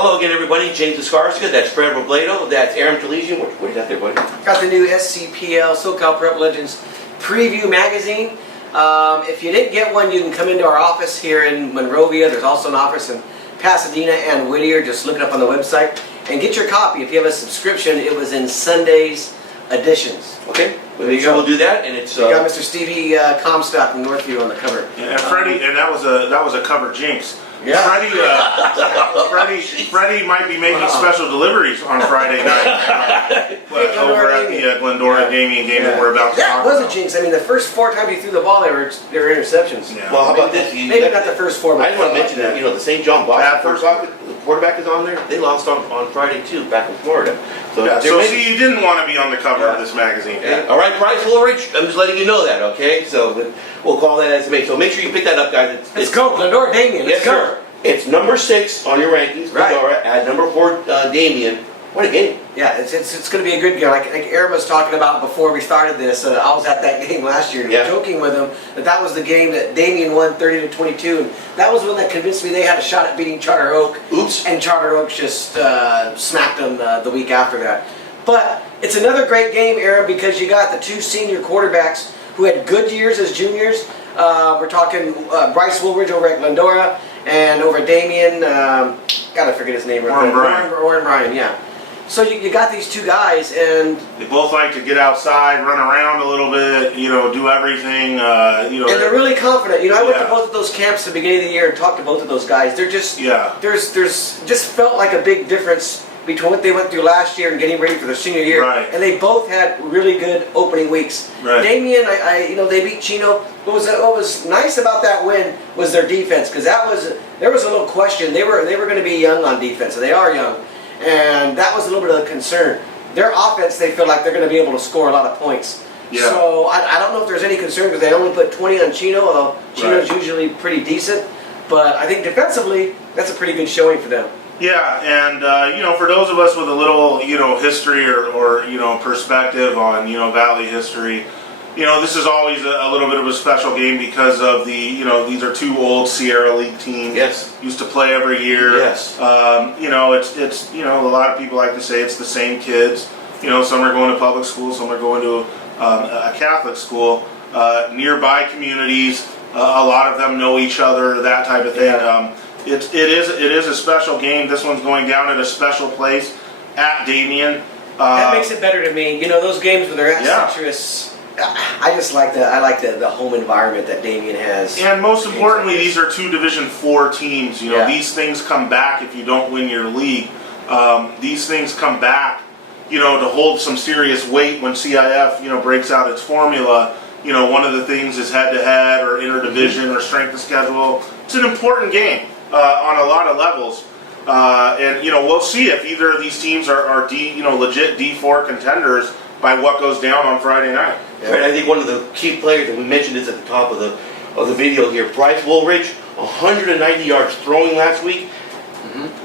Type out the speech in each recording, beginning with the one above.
Hello again, everybody. James Escarcega. That's Fred Robledo. That's Aram Tolegian. What do you got there, buddy? Got the new SCPL, SoCal Prep Legends Preview Magazine. If you didn't get one, you can come into our office here in Monrovia. There's also an office in Pasadena and Whittier. Just look it up on the website and get your copy. If you have a subscription, it was in Sunday's editions. Okay, well, we'll do that, and it's. You got Mr. Stevie Comstock from Northview on the cover. Yeah, and Freddie, and that was a cover jinx. Yeah. Freddie might be making special deliveries on Friday night over at the Glendora Damien game that we're about to talk about. That was a jinx. I mean, the first 4 times he threw the ball, they were interceptions. Yeah. Well, how about this? Maybe not the first 4. I just want to mention that, the St. John Boston quarterback is on there. They lost on Friday, too, back in Florida. So see, you didn't want to be on the cover of this magazine. Yeah. All right, Price Woolridge, I'm just letting you know that, okay? So we'll call that as it may. So make sure you pick that up, guys. Let's go, Glendora Damien. Let's go. Sir. It's number 6 on your rankings, Glendora, at number 4, Damien. What a game. Yeah, it's going to be a good game. Like Aram was talking about before we started this, I was at that game last year, joking with him that was the game that Damien won 30-22, and that was one that convinced me they had a shot at beating Charter Oak. Oops. And Charter Oak just smacked them the week after that. But it's another great game, Aram, because you got the 2 senior quarterbacks who had good years as juniors. We're talking Bryce Woolridge over at Glendora, and over Damien, gotta forget his name. Warren Bryan, yeah. So you got these 2 guys, and they both like to get outside, run around a little bit, do everything, And they're really confident. I went to both of those camps at the beginning of the year and talked to both of those guys. They're just, there's just felt like a big difference between what they went through last year and getting ready for their senior year. Right. And they both had really good opening weeks. Right. Damien, they beat Chino. What was nice about that win was their defense, because there was a little question. They were going to be young on defense, and they are young, and that was a little bit of a concern. Their offense, they feel like they're going to be able to score a lot of points. Yeah. So I don't know if there's any concern, because they only put 20 on Chino, although Chino's usually pretty decent. But I think defensively, that's a pretty good showing for them. Yeah, and for those of us with a little history or perspective on Valley history, this is always a little bit of a special game because of the these are 2 old Sierra League teams. Yes. Used to play every year. Yes. It's a lot of people like to say it's the same kids. Some are going to public school, some are going to a Catholic school. Nearby communities, a lot of them know each other. That type of thing. Yeah. It is a special game. This one's going down at a special place at Damien. That makes it better to me. Those games where they're at citrus. I just like the home environment that Damien has. And most importantly, these are 2 Division 4 teams. These things come back if you don't win your league. These things come back, to hold some serious weight when CIF, breaks out its formula. One of the things is head-to-head or interdivision or strength of schedule. It's an important game on a lot of levels. And we'll see if either of these teams are legit D4 contenders by what goes down on Friday night. Yeah. Right, I think one of the key players that we mentioned is at the top of the video here. Bryce Woolridge, 190 yards throwing last week.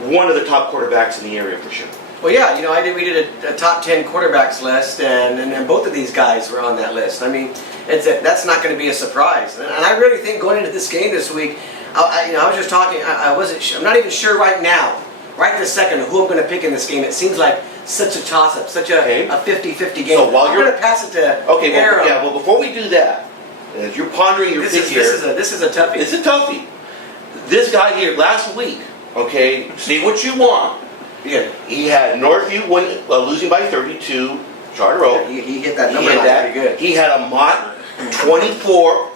One of the top quarterbacks in the area for sure. Well, yeah, we did a top 10 quarterbacks list, and both of these guys were on that list. I mean, that's not going to be a surprise. And I really think going into this game this week, I was just talking. I'm not even sure right now, right this second, who I'm going to pick in this game. It seems like such a toss-up, such a 50-50 game. So while I'm going to pass it to Aram. Well, before we do that, as you're pondering your pick here, this is a toughie. This is a toughie. This guy here last week, say what you want. Yeah, he had Northview losing by 32, Charter Oak. Yeah, he hit that number pretty good. He had a Mott 24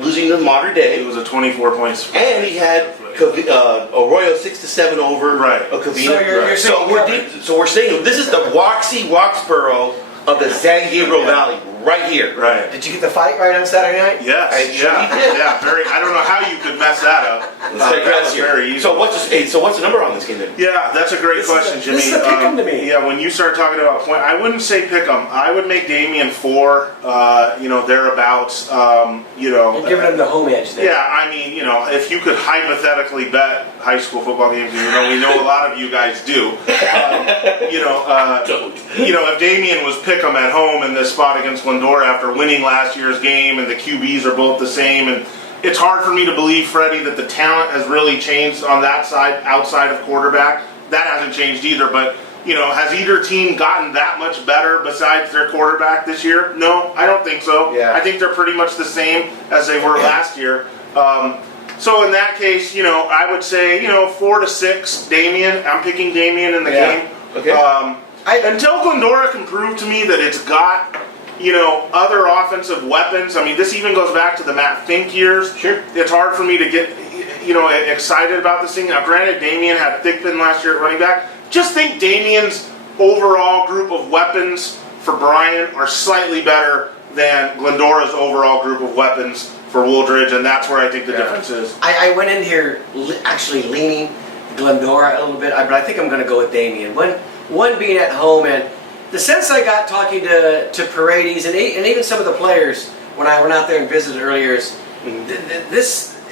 losing to Mater Dei. It was a 24 points. And he had Arroyo 6-7 over Covina. So we're saying this is the Roxborough of the San Gabriel Valley, right here. Right. Did you get the fight right on Saturday night? Yes. Yeah. Very. I don't know how you could mess that up. That was very easy. So what's the number on this game then? Yeah, that's a great question, Jimmy. This is a pick 'em to me. Yeah, when you start talking about point, I wouldn't say pick 'em. I would make Damien 4. Thereabouts. You're giving him the home edge there. Yeah, I mean, if you could hypothetically bet high school football games, we know a lot of you guys do. If Damien was pick 'em at home in this spot against Glendora after winning last year's game, and the QBs are both the same, and it's hard for me to believe, Freddie, that the talent has really changed on that side outside of quarterback. that hasn't changed either. But has either team gotten that much better besides their quarterback this year? No, I don't think so. Yeah. I think they're pretty much the same as they were last year. So in that case, I would say 4-6 Damien. I'm picking Damien in the game. Okay. Until Glendora can prove to me that it's got other offensive weapons. I mean, this even goes back to the Matt Fink years. Sure. It's hard for me to get excited about this thing. Now, granted, Damien had Thickpin last year at running back. Just think Damien's overall group of weapons for Brian are slightly better than Glendora's overall group of weapons for Wooldridge, and that's where I think the difference is. I went in here actually leaning Glendora a little bit, but I think I'm going to go with Damien. One being at home, and the sense I got talking to Paredes and even some of the players when I went out there and visited earlier is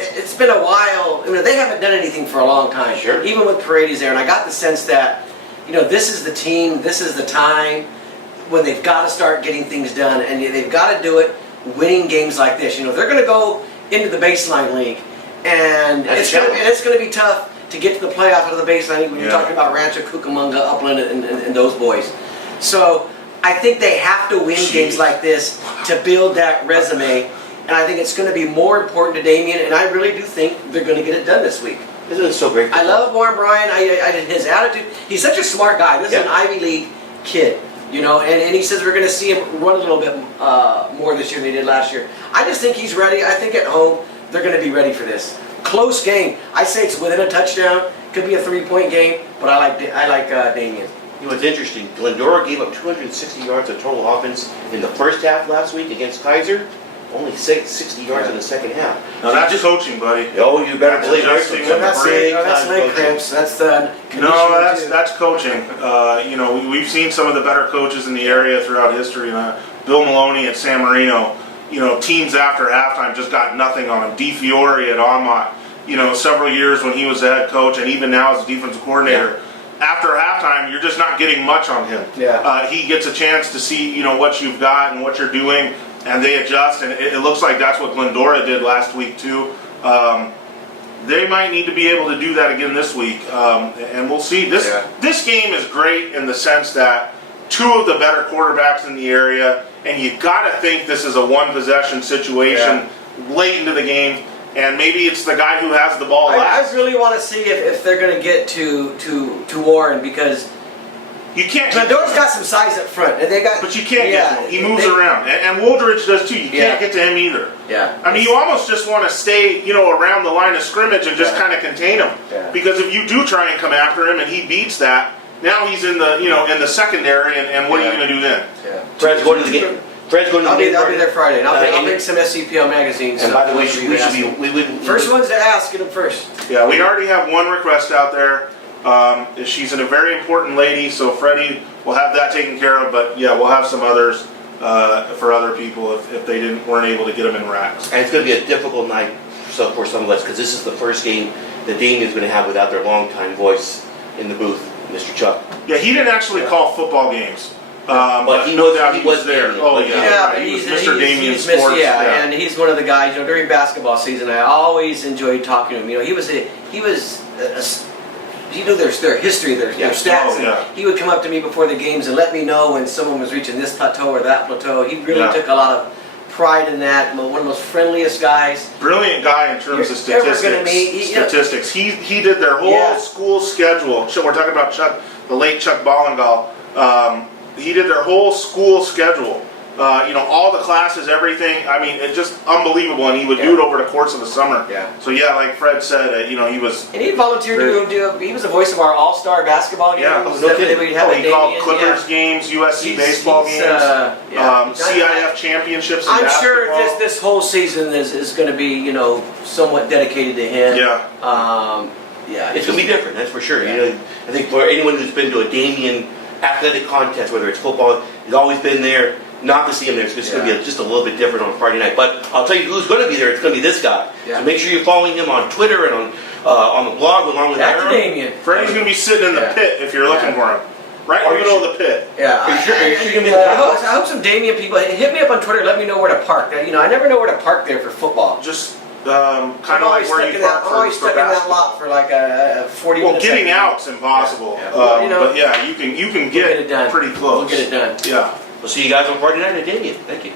it's been a while. They haven't done anything for a long time. Sure. Even with Paredes there, and I got the sense that this is the team, this is the time when they've got to start getting things done, and they've got to do it winning games like this. They're going to go into the baseline league, and it's going to be tough to get to the playoff out of the baseline league when you're talking about Rancho Cucamonga, Upland, and those boys. So I think they have to win games like this to build that resume. And I think it's going to be more important to Damien, and I really do think they're going to get it done this week. Isn't it so great? I love Warren Bryan. His attitude. He's such a smart guy. This is an Ivy League kid, and he says we're going to see him run a little bit more this year than he did last year. I just think he's ready. I think at home they're going to be ready for this. Close game. I say it's within a touchdown. Could be a 3-point game, but I like Damien. What's interesting, Glendora gave up 260 yards of total offense in the first half last week against Kaiser. Only 60 yards in the second half. Now that's coaching, buddy. Oh, you better believe it. That's leg cramps. That's the that's coaching. We've seen some of the better coaches in the area throughout history. Bill Maloney at San Marino. Teams after halftime just got nothing on him. DeFiore at Aumont. Several years when he was the head coach, and even now as a defensive coordinator. Yeah. After halftime, you're just not getting much on him. Yeah. He gets a chance to see what you've got and what you're doing. And they adjust, and it looks like that's what Glendora did last week too. They might need to be able to do that again this week, and we'll see. This game is great in the sense that two of the better quarterbacks in the area, and you got to think this is a one-possession situation late into the game, and maybe it's the guy who has the ball last. I really want to see if they're going to get to Warren, because you can't. Glendora's got some size up front, and but you can't get to him. He moves around, and Wooldridge does too. You can't get to him either. Yeah. I mean, you almost just want to stay, around the line of scrimmage and just kind of contain him. Yeah. Because if you do try and come after him and he beats that, now he's in the, in the secondary, and what are you going to do then? Yeah. Fred's going to the game. I'll be there Friday, and I'll bring some SCPL magazines. And by the way, first ones to ask, get them first. Yeah, we already have one request out there. She's a very important lady, so Freddie will have that taken care of. But yeah, we'll have some others for other people if they weren't able to get them in racks. And it's going to be a difficult night for some of us, because this is the first game that Damien's going to have without their longtime voice in the booth, Mr. Chuck. Yeah, he didn't actually call football games. But he knows he was there. Oh yeah, right. He's Mr. Damien Sports. And he's one of the guys. During basketball season, I always enjoyed talking to him. He was you know their history, their stats. And he would come up to me before the games and let me know when someone was reaching this plateau or that plateau. He really took a lot of pride in that. One of the most friendliest guys. Brilliant guy in terms of statistics. He did their whole school schedule. We're talking about the late Chuck Bollingal. He did their whole school schedule. All the classes, everything. I mean, it's just unbelievable, and he would do it over the course of the summer. Yeah. So yeah, like Fred said, he was. And he volunteered to do. He was the voice of our all-star basketball games. Yeah, no kidding. He called Clippers games, USC baseball games, CIF championships. I'm sure this whole season is going to be somewhat dedicated to him. Yeah. It's going to be different. That's for sure. Yeah. I think for anyone who's been to a Damien athletic contest, whether it's football, he's always been there. Not to see him there, it's just going to be just a little bit different on Friday night. But I'll tell you who's going to be there. It's going to be this guy. Yeah. So make sure you're following him on Twitter and on the blog along with Aram. Damien. Freddie's going to be sitting in the pit if you're looking for him. Right in the middle of the pit. Yeah. Are you sure you're going to be I hope some Damien people hit me up on Twitter. Let me know where to park. I never know where to park there for football. Just kind of like where you park I'm always for stuck in that basketball. lot for like a 40 Well, minutes. getting out's impossible. Yeah. You know, but yeah, you can get it done. pretty close. We'll get it done. Yeah. We'll see you guys on Friday night at Damien. Thank you.